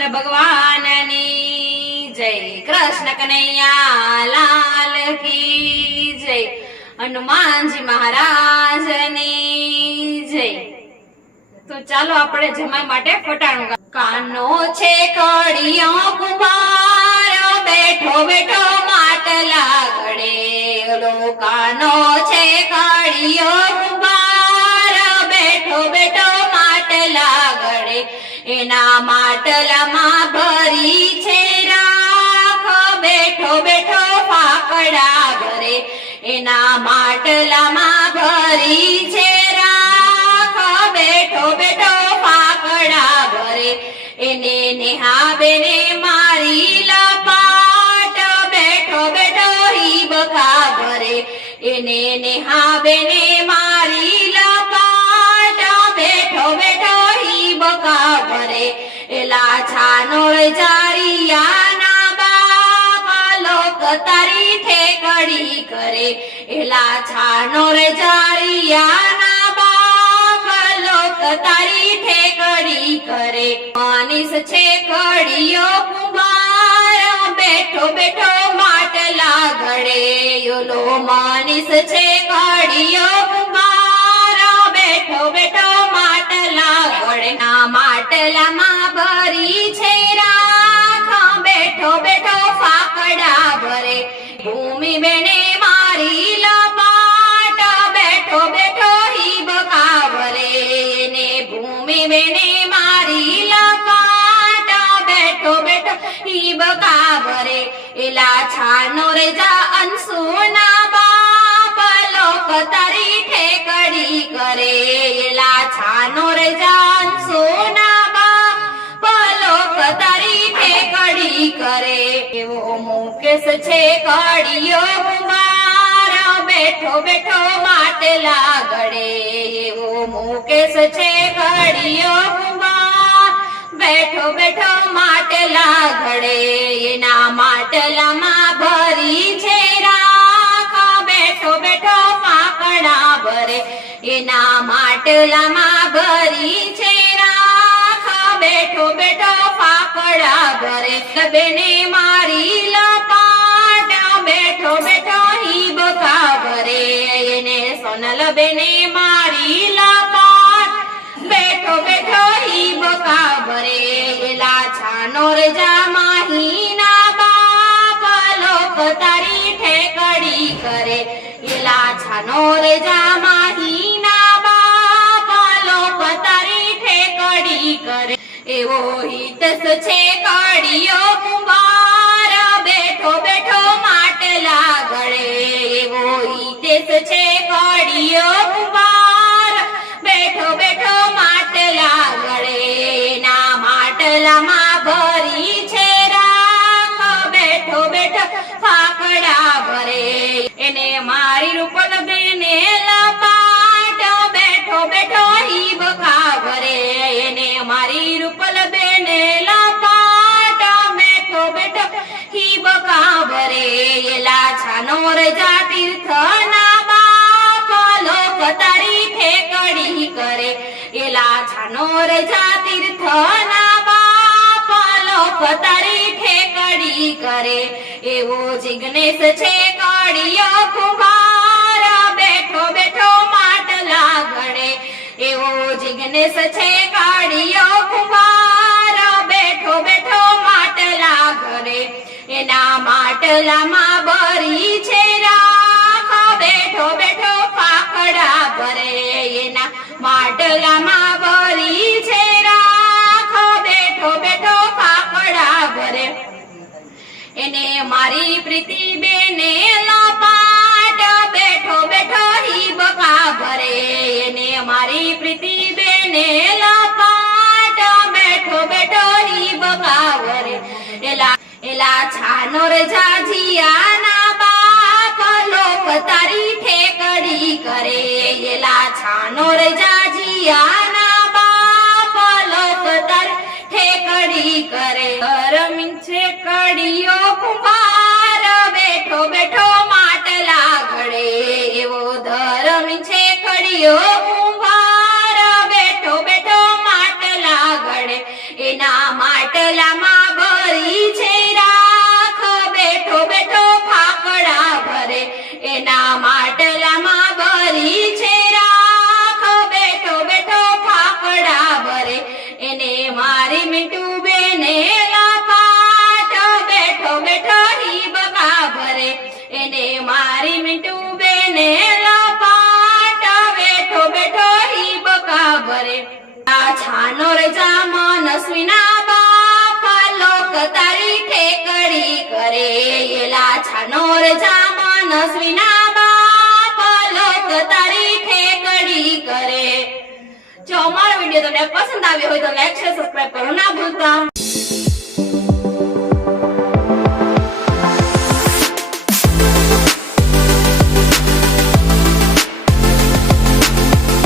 રામચંદ્ર ભગવાનની. જય કૃષ્ણ કનૈયા, લાલ કી જય. હનુમાનજી મહારાજની જય. તો ચાલો આપણે જમાઈ માટે ફટાણું કાનો છે કડિયો કુમાર બેઠો બેઠો માટલા ઘડે કાનો છે કડિયો એના માટલામાં ભરી છે રાખ. બેઠો બેઠો પાકડા ભરે એના માટલામાં ભરી છે રાખ. બેઠો બેઠો પાકડા ભરે એને નેહાબેને મારી લપાટ. બેઠો બેઠો હિબકા ભરે. એને નેહાબેને એલા છાનોળ જારિયાના બાપા લોક તારી ઠેકડી કરે. એલા છાનોર જારિયાના બાપ લોક તારી ઠેકડી કરે. માનીસ છે કડીયો કુંભાર, બેઠો બેઠો માટલા ઘડે યોલો માનીસ છે કડીયો કુંભાર, બેઠો બેઠો માટલા ઘડે ના માટલામાં ભૂમિ બેને મારી લપાટ, બેઠો બેઠો હિબ ભરે ને ભૂમિ બેને મારી લપાટ, બેઠો બેઠો હિબકા ભરે એલા છાનો રે જા અંશુના બાપ, લોક તારી ઠેકડી કરે. છે કાળીઓ મારા બેઠો બેઠો માટલા ઘડે એવો મુકેશ છે કાળીઓ બેઠો બેઠો માટલા ઘડે એના માટલામાં ભરી છે રાખા, બેઠો બેઠો પાકડા ભરે. એના માટલામાં ભરી છે રાખા, બેઠો બેઠો પાકડા ભરે. બેને મારી લપાટ સોનલ બેને મારી લાપાત બેઠો બેઠો હિબકા ભરે એલા છાનોર જામાહીના બાપ. લોક તારી ઠેકડી કરે એલા છાનોર જામાહીના બાપ. લોક તારી ઠેકડી કરે. એવો હિતસ છે કડિયો એને મારી રૂપલ બેને લપાટ બેઠો બેઠો હિબકા ભરે એને મારી રૂપલ બેને લપાટ બેઠો બેઠો હિબકા ભરે એલા છાનોર જા તીર્થના બાપ, લોક તારી ઠેકડી કરે. એલા છાનોર જા કરે એવો જિગ્નેશ છે કાળિયો કુમાર. બેઠો બેઠો માટલા ઘડે એવો જિગ્નેશ છે કાળિયો કુમાર. બેઠો બેઠો માટલા ઘરે એના માટલામાં ભરી છે ઠેકડી કરે. એલા છાનોર જાજીયાના બાપ લોક તારી ઠેકડી કરે. રમી છે કડીઓ કુંભાર કુંભાર બેઠો બેઠો માટલા મનસ્વીના બાપા લોક તારી ઠેકડી કરે એલા છાનોર રજા મનસ્વીના બાપા લોક તારી ઠેકડી કરે. જો અમારો વીડિયો તમને પસંદ આવ્યો હોય તો લાઈક શેર સબસ્ક્રાઇબ કરો ના ભૂલતા.